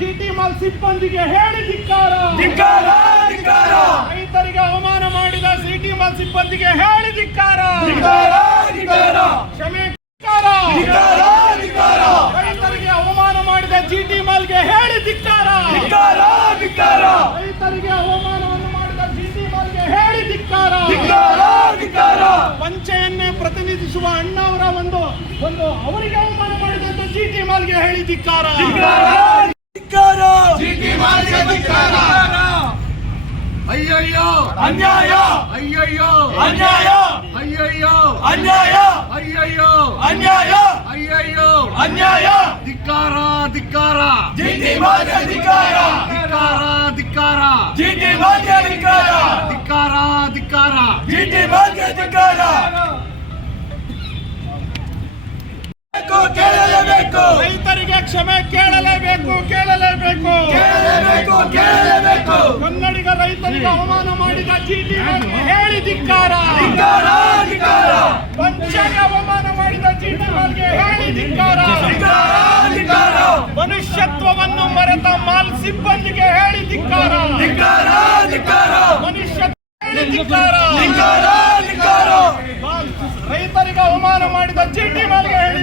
ಸಿಬ್ಬಂದಿಗೆ ಹೇಳಿ ಧಿಕ್ಕಾರ. ಧಿಕ್ಕಾರ ಧಿಕ್ಕಾರ. ರೈತರಿಗೆ ಅವಮಾನ ಮಾಡಿದ ಸಿಟಿ ಮಾಲ್ ಸಿಬ್ಬಂದಿಗೆ ಹೇಳಿ ಧಿಕ್ಕಾರ. ಧಿಕ್ಕಾರ ಧಿಕ್ಕಾರ. ಕ್ಷಮೆ ಧಿಕ್ಕಾರ. ಧಿಕ್ಕಾರ ಧಿಕ್ಕಾರ. ರೈತರಿಗೆ ಅವಮಾನ ಮಾಡಿದ ಜಿಟಿ ಮಾಲ್ಗೆ ಹೇಳಿ ಧಿಕ್ಕಾರ. ಧಿಕ್ಕಾರ ಧಿಕ್ಕಾರ. ರೈತರಿಗೆ ಅವಮಾನವನ್ನು ಮಾಡಿದ ಜಿಟಿ ಮಾಲ್ಗೆ ಹೇಳಿ ಧಿಕ್ಕಾರ. ಧಿಕ್ಕಾರ ಧಿಕ್ಕಾರ. ಪಂಚೆಯನ್ನೇ ಪ್ರತಿನಿಧಿಸುವ ಅಣ್ಣವರ ಒಂದು ಒಂದು ಅವರಿಗೆ ಅವಮಾನ ಮಾಡಿದಂತ ಜಿಟಿ ಮಾಲ್ಗೆ ಹೇಳಿ ಧಿಕ್ಕಾರ. ಧಿಕ್ಕಾರ ಧಿಕ್ಕಾರ ಚೀಟಿ ಮಾಲಿಗೆ ಧಿಕ್ಕಾರ. ಅಯ್ಯಯ್ಯೋ. ಅನ್ಯಾಯ. ಅಯ್ಯಯ್ಯೋ. ಅನ್ಯಾಯ. ಅಯ್ಯಯ್ಯೋ. ಅನ್ಯಾಯ. ಅಯ್ಯಯ್ಯೋ. ಅನ್ಯಾಯ. ಅಯ್ಯಯ್ಯೋ. ಅನ್ಯಾಯ. ಧಿಕ್ಕಾರ ಧಿಕ್ಕಾರ. ಜಿಟಿ ಮಾಜಿ ಧಿಕ್ಕಾರ ಧಿಕ್ಕಾರ ಧಿಕ್ಕಾರ. ಜಿಟಿ ಮಾಜಿ ಧಿಕ್ಕಾರ ಧಿಕ್ಕಾರ ಧಿಕ್ಕಾರ. ಜಿಟಿ ಮಾಜಿ ಧಿಕ್ಕಾರ ಬೇಕು, ಕೇಳಲೇಬೇಕು ರೈತರಿಗೆ ಕ್ಷಮೆ ಕೇಳಲೇಬೇಕು ಕೇಳಲೇಬೇಕು ಕೇಳಲೇಬೇಕು ಕೇಳಲೇಬೇಕು ಕನ್ನಡಿಗ ರೈತರಿಗೆ ಅವಮಾನ ಮಾಡಿದ ಚೀಟಿ ಹೇಳಿ ಧಿಕ್ಕಾರ. ಧಿಕ್ಕಾರ ಧಿಕ್ಕಾರ. ಪಂಚಗೆ ಅವಮಾನ ಮಾಡಿದ ಚೀಟಿ ಹೇಳಿ ಧಿಕ್ಕಾರ ಧಿಕ್ಕಾರ. ಧಿಕ್ಕಾರ ಮನುಷ್ಯತ್ವವನ್ನು ಮರೆತ ಮಾಲ್ ಸಿಬ್ಬಂದಿಗೆ ಹೇಳಿ ಧಿಕ್ಕಾರ. ಧಿಕ್ಕಾರ ಧಿಕ್ಕಾರ. ಮನುಷ್ಯ ಧಿಕ್ಕಾರ. ಧಿಕ್ಕಾರ ಧಿಕ್ಕಾರ. ರೈತರಿಗೆ ಅವಮಾನ ಮಾಡಿದ ಚೀಟಿ ಮಾಲ್ಗೆ ಹೇಳಿ